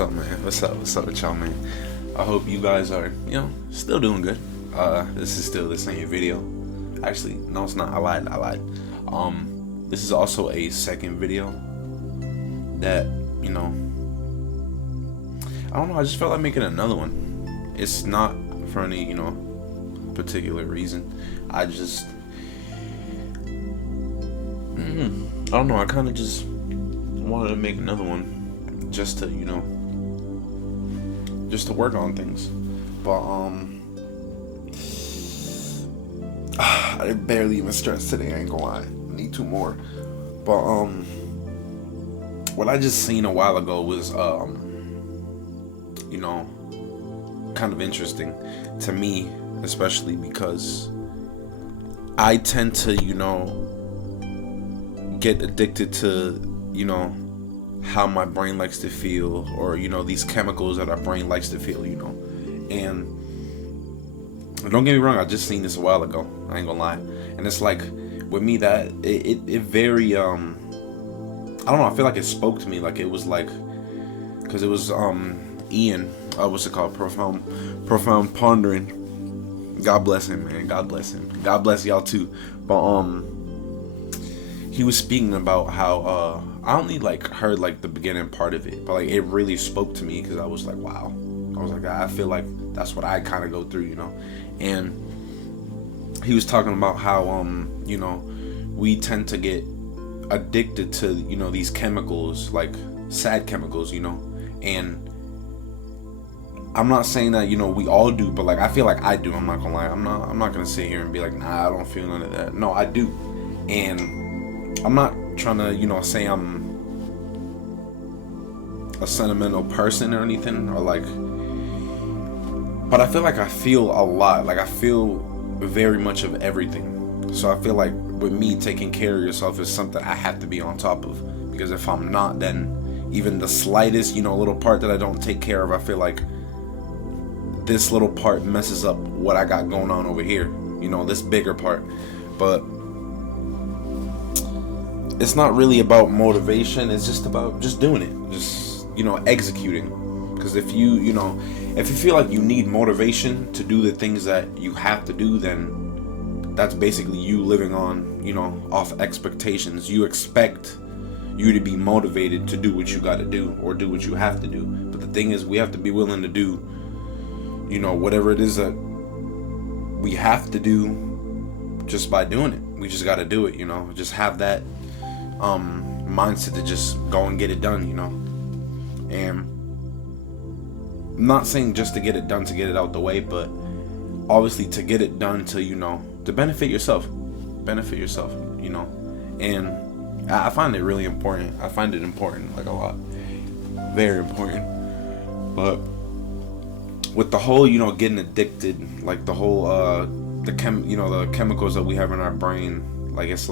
up, man? What's up with y'all, man? I hope you guys are, still doing good. This is still the same video. Actually, no, it's not. I lied. This is also a second video that, I don't know. I just felt like making another one. It's not for any, particular reason. I just, I don't know. I kind of just wanted to make another one just to, just to work on things. But I barely even stressed today. I ain't gonna lie. I need two more. But what I just seen a while ago was kind of interesting to me, especially because I tend to get addicted to how my brain likes to feel, or these chemicals that our brain likes to feel, and don't get me wrong, I just seen this a while ago, I ain't gonna lie, and it's like with me that it very I don't know, I feel like it spoke to me, like it was like, because it was Ian, what's it called, profound pondering. God bless him, man. God bless him. God bless y'all too. But he was speaking about how I only heard the beginning part of it, but it really spoke to me, because I was like, wow. I was like, I feel like that's what I kind of go through, And he was talking about how we tend to get addicted to these chemicals, like sad chemicals, and I'm not saying that we all do, but I feel like I do. I'm not gonna lie. I'm not gonna sit here and be like, nah, I don't feel none of that. No, I do. And I'm not trying to say I'm a sentimental person or anything, or but I feel like I feel a lot. I feel very much of everything. So I feel like with me, taking care of yourself is something I have to be on top of, because if I'm not, then even the slightest little part that I don't take care of, I feel like this little part messes up what I got going on over here, this bigger part. But it's not really about motivation. It's just about just doing it, just executing. Because if you feel like you need motivation to do the things that you have to do, then that's basically you living on off expectations. You expect you to be motivated to do what you got to do, or do what you have to do. But the thing is, we have to be willing to do whatever it is that we have to do, just by doing it. We just got to do it, just have that mindset to just go and get it done, And I'm not saying just to get it done, to get it out the way, but obviously to get it done to to benefit yourself, And I find it really important. I find it important, a lot, very important. But with the whole getting addicted, the whole the chemicals that we have in our brain, it's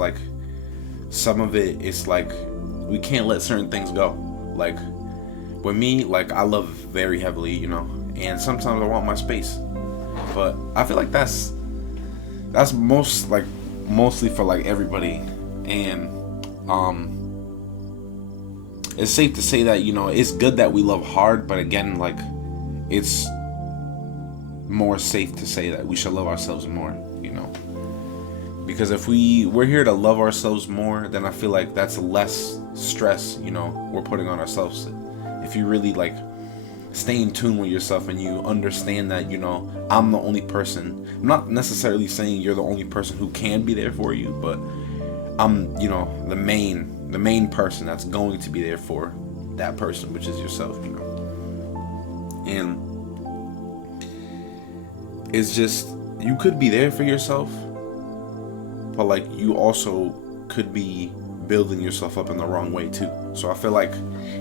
some of it is we can't let certain things go. With me, I love very heavily, and sometimes I want my space, but I feel like that's mostly for everybody. And it's safe to say that it's good that we love hard, but again, it's more safe to say that we should love ourselves more, because if we're here to love ourselves more, then I feel like that's less stress we're putting on ourselves. If you really stay in tune with yourself, and you understand that I'm the only person. I'm not necessarily saying you're the only person who can be there for you, but I'm the main person that's going to be there for that person, which is yourself. And it's just, you could be there for yourself, but you also could be building yourself up in the wrong way too. So I feel like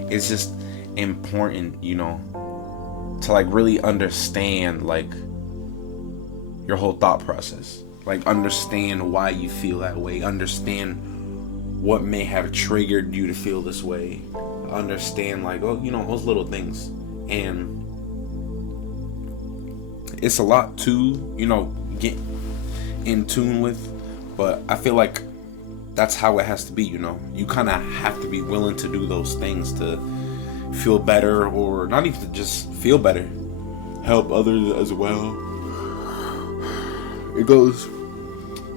it's just important to really understand your whole thought process, understand why you feel that way, understand what may have triggered you to feel this way, understand those little things. And it's a lot to get in tune with, but I feel like that's how it has to be. You kind of have to be willing to do those things to feel better, or not even to just feel better, help others as well. It goes,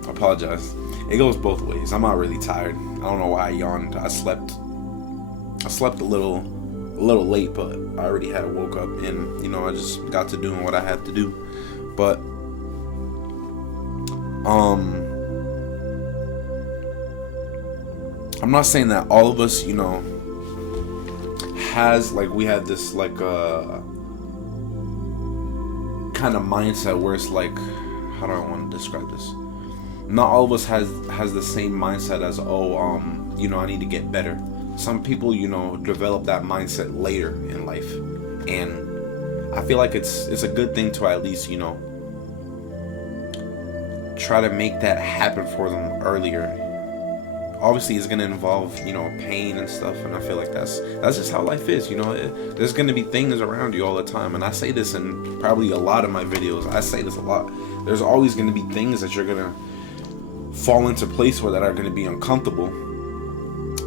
I apologize, it goes both ways. I'm not really tired. I don't know why I yawned. I slept a little late, but I already had woke up, and I just got to doing what I had to do. But I'm not saying that all of us, has like, we had this like kind of mindset where it's like, how do I want to describe this? Not all of us has the same mindset as, I need to get better. Some people, develop that mindset later in life, and I feel like it's a good thing to at least, try to make that happen for them earlier. Obviously, it's gonna involve, pain and stuff, and I feel like that's just how life is. There's gonna be things around you all the time, and I say this in probably a lot of my videos. I say this a lot. There's always gonna be things that you're gonna fall into place with that are gonna be uncomfortable.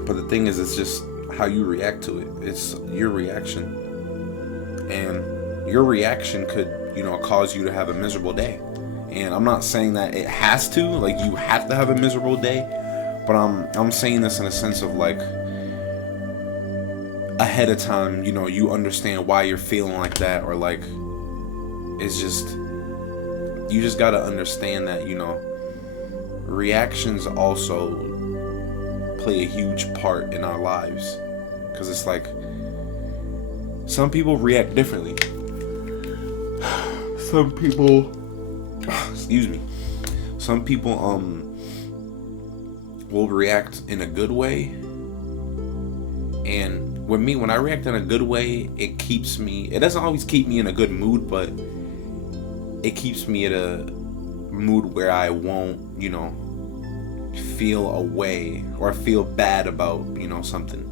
But the thing is, it's just how you react to it. It's your reaction, and your reaction could, cause you to have a miserable day. And I'm not saying that it has to, like, you have to have a miserable day. But I'm saying this in a sense of like, ahead of time, you understand why you're feeling like that, or like, it's just, you just gotta understand that, reactions also play a huge part in our lives. Because it's like, some people react differently. Some people, some people, will react in a good way, and with me, when I react in a good way, it doesn't always keep me in a good mood, but it keeps me at a mood where I won't, feel a way or feel bad about, something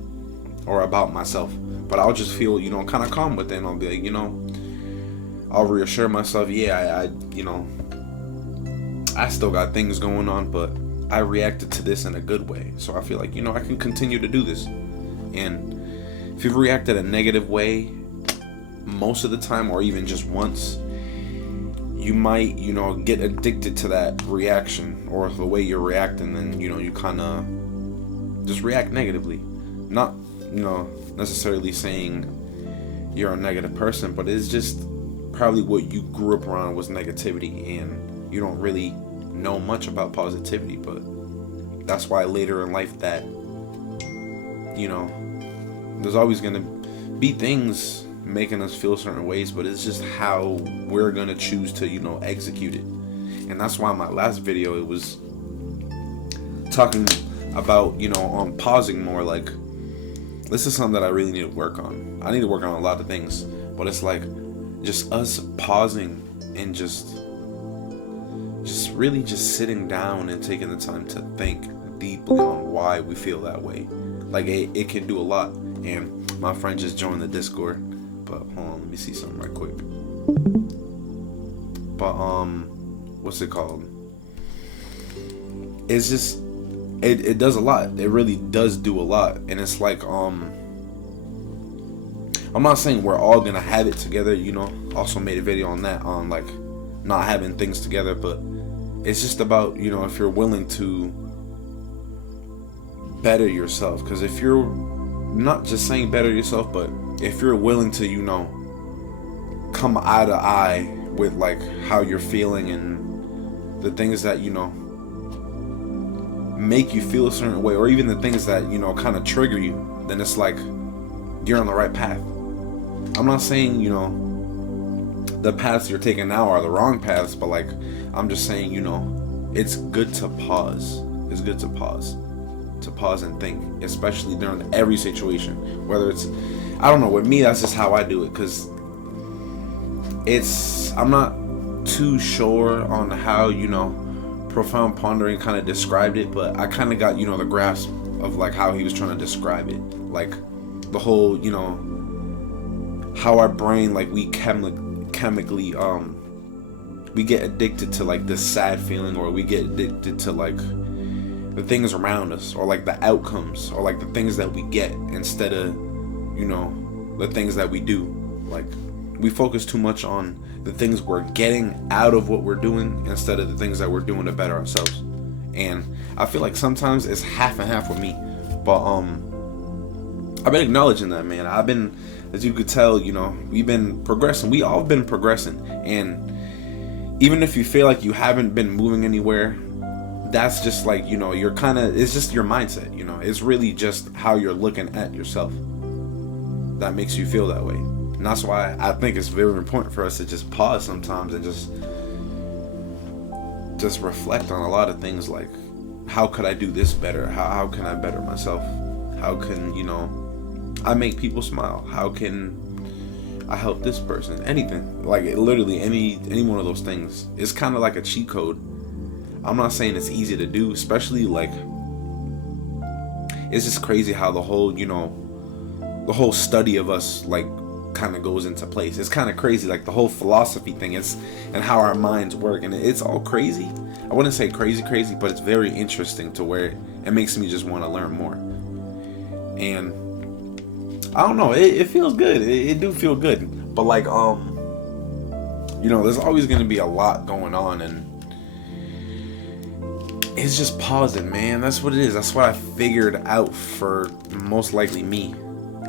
or about myself, but I'll just feel, kind of calm with it, and I'll be like, I'll reassure myself, I still got things going on, but I reacted to this in a good way. So I feel like, I can continue to do this. And if you've reacted a negative way most of the time, or even just once, you might, get addicted to that reaction or the way you're reacting. And, you kind of just react negatively. Not, necessarily saying you're a negative person, but it's just probably what you grew up around was negativity, and you don't really know much about positivity. But that's why later in life that, there's always going to be things making us feel certain ways, but it's just how we're going to choose to, execute it. And that's why my last video, it was talking about, on pausing more. Like, this is something that I really need to work on. I need to work on a lot of things, but it's like just us pausing and just really just sitting down and taking the time to think deeply on why we feel that way. Like, it can do a lot. And my friend just joined the Discord, but hold on, let me see something right quick. But what's it called? It's just, it does a lot. It really does do a lot. And it's like, I'm not saying we're all gonna have it together, also made a video on that, on like not having things together, but it's just about, if you're willing to better yourself. Because if you're not just saying better yourself, but if you're willing to, come eye to eye with like how you're feeling and the things that, make you feel a certain way, or even the things that, kind of trigger you, then it's like you're on the right path. I'm not saying, the paths you're taking now are the wrong paths, but like, I'm just saying, it's good to pause. It's good to pause and think, especially during every situation, whether it's, I don't know, with me, that's just how I do it. Cause I'm not too sure on how, Profound Pondering kind of described it, but I kind of got, the grasp of like how he was trying to describe it. Like the whole, how our brain, like we chemically, we get addicted to like this sad feeling, or we get addicted to like the things around us, or like the outcomes, or like the things that we get, instead of, the things that we do. Like, we focus too much on the things we're getting out of what we're doing instead of the things that we're doing to better ourselves. And I feel like sometimes it's half and half with me. But I've been acknowledging that, man. I've been, as you could tell, you know, we've been progressing. We all been progressing. And even if you feel like you haven't been moving anywhere, that's just like, you know, you're kind of, it's just your mindset, you know. It's really just how you're looking at yourself that makes you feel that way. And that's why I think it's very important for us to just pause sometimes and just reflect on a lot of things, like, how could I do this better? How can I better myself? How can, you know, I make people smile? How can I help this person? Anything. Like, literally any one of those things. It's kind of like a cheat code. I'm not saying it's easy to do, especially, like, it's just crazy how the whole, you know, the whole study of us, like, kind of goes into place. It's kind of crazy, like the whole philosophy thing is, and how our minds work, and it's all crazy. I wouldn't say crazy, but it's very interesting to where it makes me just want to learn more. And I don't know, it feels good. It do feel good. But like, you know, there's always going to be a lot going on, and it's just pausing, man. That's what it is. That's what I figured out for most likely me.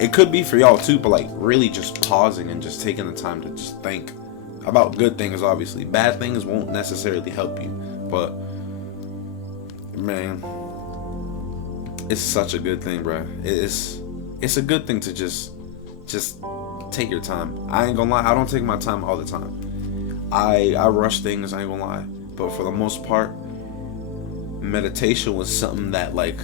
It could be for y'all too, but like really just pausing and just taking the time to just think about good things. Obviously, bad things won't necessarily help you, but man, it's such a good thing, bro. It's a good thing to just take your time. I ain't gonna lie, I don't take my time all the time. I rush things, I ain't gonna lie, but for the most part, meditation was something that like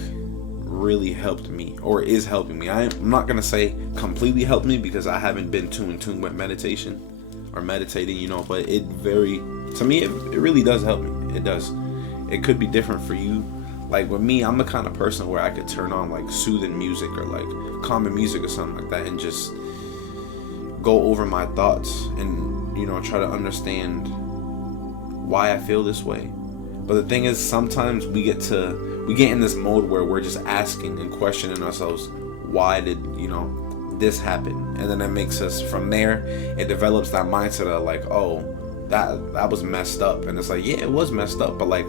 really helped me, or is helping me. I'm not gonna say completely helped me because I haven't been too in tune with meditation or meditating, you know, but it really does help me. It does. It could be different for you. Like with me, I'm the kind of person where I could turn on like soothing music or like calming music or something like that and just go over my thoughts and, you know, try to understand why I feel this way. But the thing is, sometimes we get in this mode where we're just asking and questioning ourselves, why did, you know, this happen? And then it makes us, from there, it develops that mindset of like, oh, that was messed up. And it's like, yeah, it was messed up, but like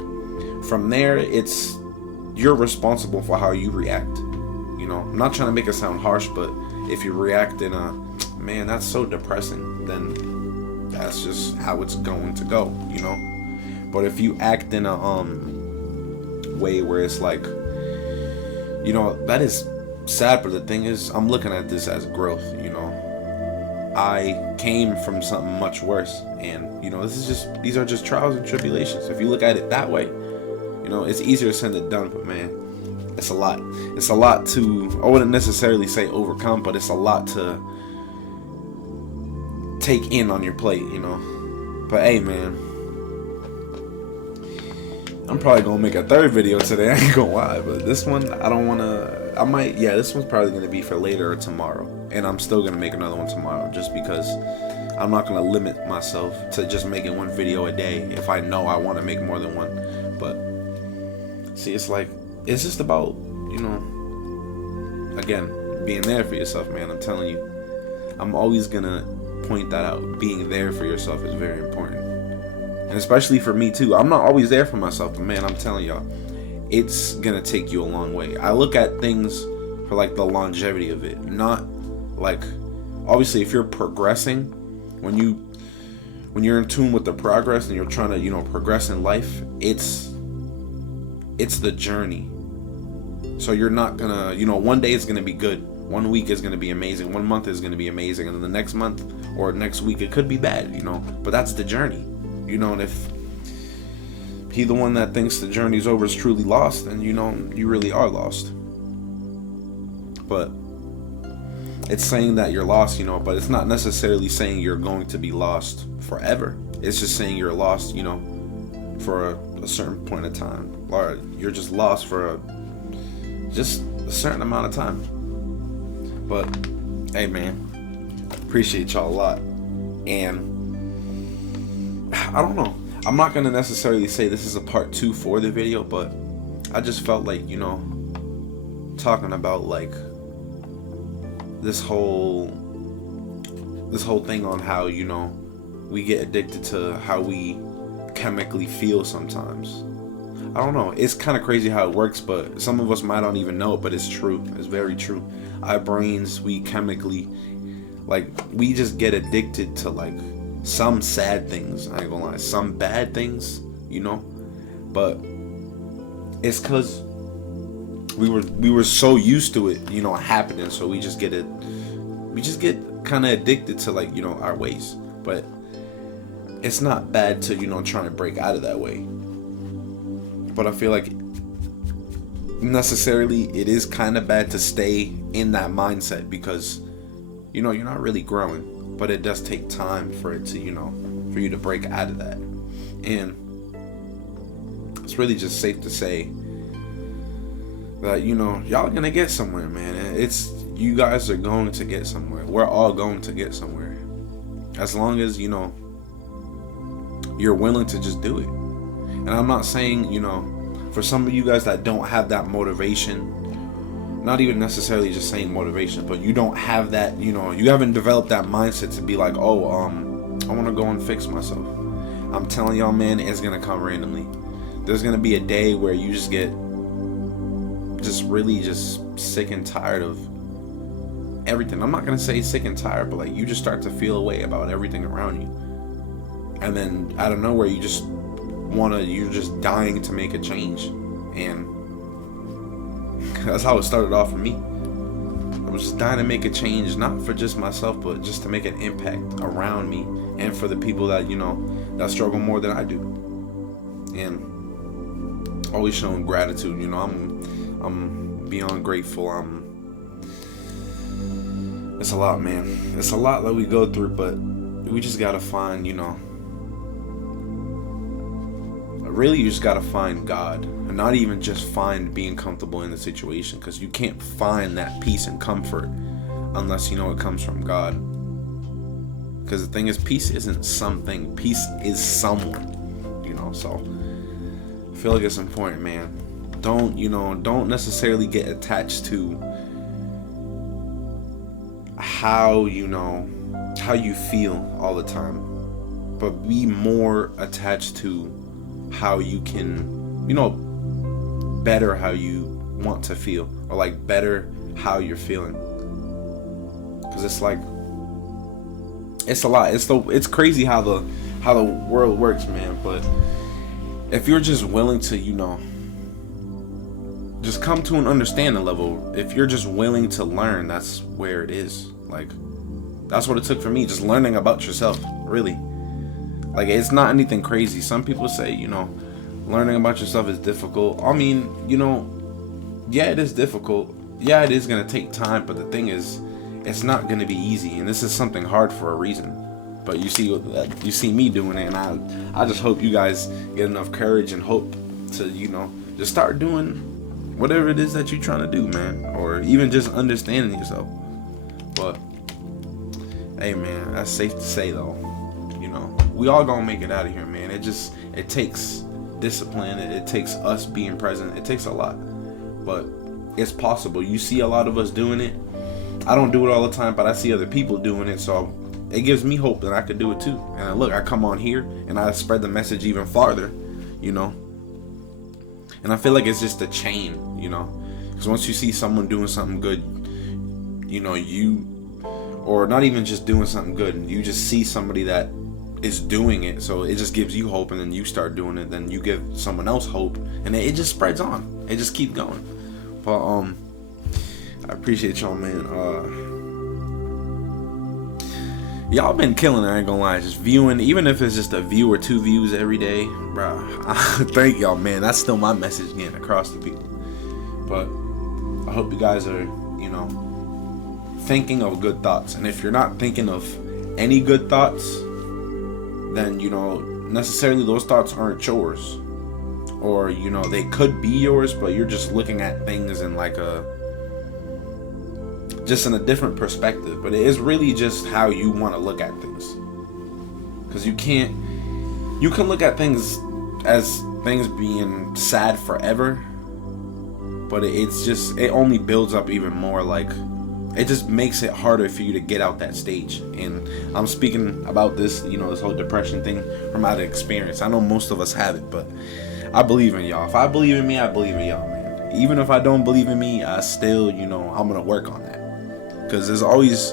from there, you're responsible for how you react. You know, I'm not trying to make it sound harsh, but if you react in a, man, that's so depressing, then that's just how it's going to go, you know. But if you act in a way where it's like, you know, that is sad, but the thing is, I'm looking at this as growth, you know. I came from something much worse, and, you know, these are just trials and tribulations. If you look at it that way, you know, it's easier said than done, but man, it's a lot. It's a lot to, I wouldn't necessarily say overcome, but it's a lot to take in on your plate, you know. But hey, man, I'm probably gonna make a third video today. I ain't gonna lie, but this one, this one's probably gonna be for later or tomorrow, and I'm still gonna make another one tomorrow, just because I'm not gonna limit myself to just making one video a day if I know I want to make more than one. But see, it's like, it's just about, you know, again, being there for yourself, man. I'm telling you, I'm always gonna point that out. Being there for yourself is very important. And especially for me too. I'm not always there for myself, but man, I'm telling y'all, it's gonna take you a long way. I look at things for like the longevity of it, not like, obviously if you're progressing, when you're in tune with the progress and you're trying to, you know, progress in life, it's the journey. So you're not gonna, you know, one day is gonna be good, 1 week is gonna be amazing, 1 month is gonna be amazing, and then the next month or next week it could be bad, you know. But that's the journey. You know, and if he the one that thinks the journey's over is truly lost, then, you know, you really are lost. But it's saying that you're lost, you know, but it's not necessarily saying you're going to be lost forever. It's just saying you're lost, you know, for a certain point of time, or you're just lost for just a certain amount of time. But hey, man, appreciate y'all a lot. And I don't know, I'm not gonna necessarily say this is a part 2 for the video, but I just felt like, you know, talking about like this whole this whole thing on how, we get addicted to how we chemically feel sometimes. I don't know. It's kind of crazy how it works, but some of us might not even know it, but it's true. It's very true. Our brains, we chemically, we just get addicted to, some sad things. I ain't gonna lie. Some bad things, but it's because we were so used to it, happening. So we just get kind of addicted to, our ways. But it's not bad to, trying to break out of that way. But I feel like necessarily it is kind of bad to stay in that mindset because, you're not really growing. But it does take time for it to, for you to break out of that. And it's really just safe to say that, y'all gonna get somewhere, man. You guys are going to get somewhere. We're all going to get somewhere. As long as, you're willing to just do it. And I'm not saying, for some of you guys that don't have that motivation, not even necessarily just saying motivation, but you don't have that, you haven't developed that mindset to be like, I want to go and fix myself. I'm telling y'all, man, it's going to come randomly. There's going to be a day where you just get really sick and tired of everything. I'm not going to say sick and tired, but you just start to feel a way about everything around you. And then out of nowhere, you're just dying to make a change. And that's how it started off for me. I was just dying to make a change, not for just myself, but just to make an impact around me and for the people that, that struggle more than I do. And always showing gratitude. I'm beyond grateful. It's a lot, man. It's a lot that we go through, but we just gotta find, really, you just gotta find God, and not even just find being comfortable in the situation, because you can't find that peace and comfort unless it comes from God. Because the thing is, peace isn't something, peace is someone, so I feel like it's important, man. Don't necessarily get attached to how you feel all the time, but be more attached to how you can, better how you want to feel, or better how you're feeling. Because it's a lot. It's crazy how the world works, man. But if you're just willing to, just come to an understanding level, if you're just willing to learn, that's where it is. That's what it took for me, just learning about yourself, really. It's not anything crazy. Some people say, learning about yourself is difficult. I mean, yeah, it is difficult. Yeah, it is going to take time, but the thing is, it's not going to be easy, and this is something hard for a reason. But you see me doing it, and I just hope you guys get enough courage and hope to, just start doing whatever it is that you're trying to do, man, or even just understanding yourself. But hey, man, that's safe to say, though. We all gonna make it out of here, man. It takes discipline. It takes us being present. It takes a lot, but it's possible. You see a lot of us doing it. I don't do it all the time, but I see other people doing it, so it gives me hope that I could do it too. And look, I come on here and I spread the message even farther, And I feel like it's just a chain, because once you see someone doing something good, or not even just doing something good, you just see somebody that is doing it, so it just gives you hope, and then you start doing it, then you give someone else hope, and it just spreads on. It just keeps going. But I appreciate y'all, man. Y'all been killing it, I ain't gonna lie. Just viewing, even if it's just a view or 2 views every day, bro. Thank y'all, man. That's still my message getting across to people. But I hope you guys are, thinking of good thoughts. And if you're not thinking of any good thoughts, then, necessarily those thoughts aren't yours. Or, they could be yours, but you're just looking at things in just in a different perspective. But it is really just how you want to look at things. Because you can look at things as things being sad forever, but it only builds up even more it just makes it harder for you to get out that stage. And I'm speaking about this, this whole depression thing from out of experience. I know most of us have it, but I believe in y'all. If I believe in me, I believe in y'all, man. Even if I don't believe in me, I still, I'm gonna work on that. Because there's always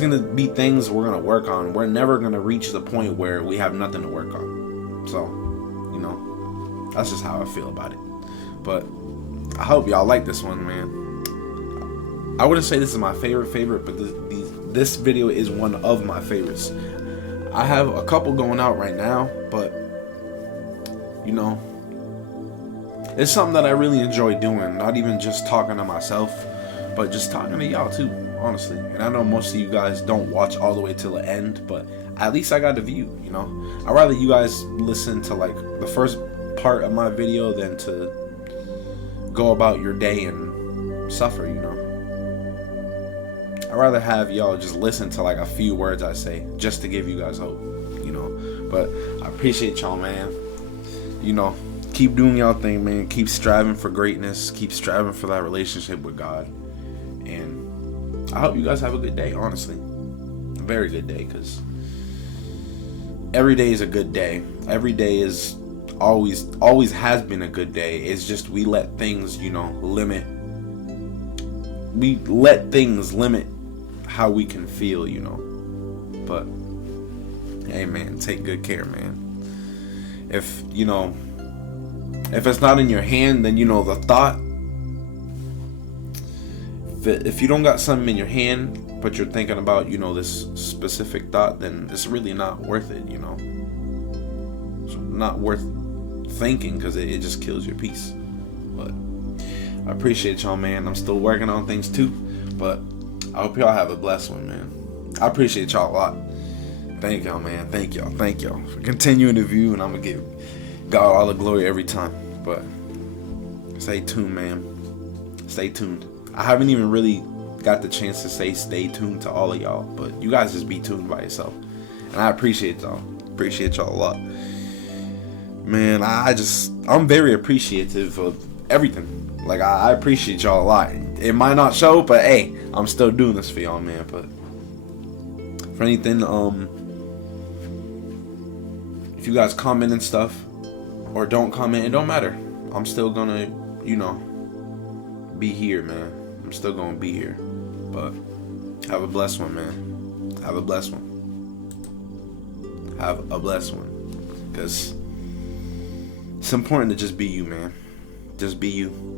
gonna be things we're gonna work on. We're never gonna reach the point where we have nothing to work on. So, that's just how I feel about it. But I hope y'all like this one, man. I wouldn't say this is my favorite, but this video is one of my favorites. I have a couple going out right now, but it's something that I really enjoy doing. Not even just talking to myself, but just talking to y'all too, honestly. And I know most of you guys don't watch all the way till the end, but at least I got a view. I'd rather you guys listen to like the first part of my video than to go about your day and suffer. I'd rather have y'all just listen to like a few words I say just to give you guys hope, But I appreciate y'all, man. Keep doing y'all thing, man. Keep striving for greatness. Keep striving for that relationship with God. And I hope you guys have a good day, honestly. A very good day, because every day is a good day. Every day is always has been a good day. It's just we let things, limit. We let things limit how we can feel, But hey, man, take good care, man. If it's not in your hand, then the thought. If you don't got something in your hand, but you're thinking about this specific thought, then it's really not worth it. It's not worth thinking, because it just kills your peace. But I appreciate y'all, man. I'm still working on things too, but I hope y'all have a blessed one, man. I appreciate y'all a lot. Thank y'all, man. Thank y'all for continuing to view, and I'm gonna give God all the glory every time. But stay tuned, man. Stay tuned. I haven't even really got the chance to say stay tuned to all of y'all, but you guys just be tuned by yourself, and I appreciate y'all. Appreciate y'all a lot, man. I'm very appreciative of everything. Like, I appreciate y'all a lot. It might not show, but hey, I'm still doing this for y'all, man. But for anything, if you guys comment and stuff, or don't comment, it don't matter. I'm still gonna, be here, man. I'm still gonna be here. But have a blessed one, man. Have a blessed one. Have a blessed one. Because it's important to just be you, man. Just be you.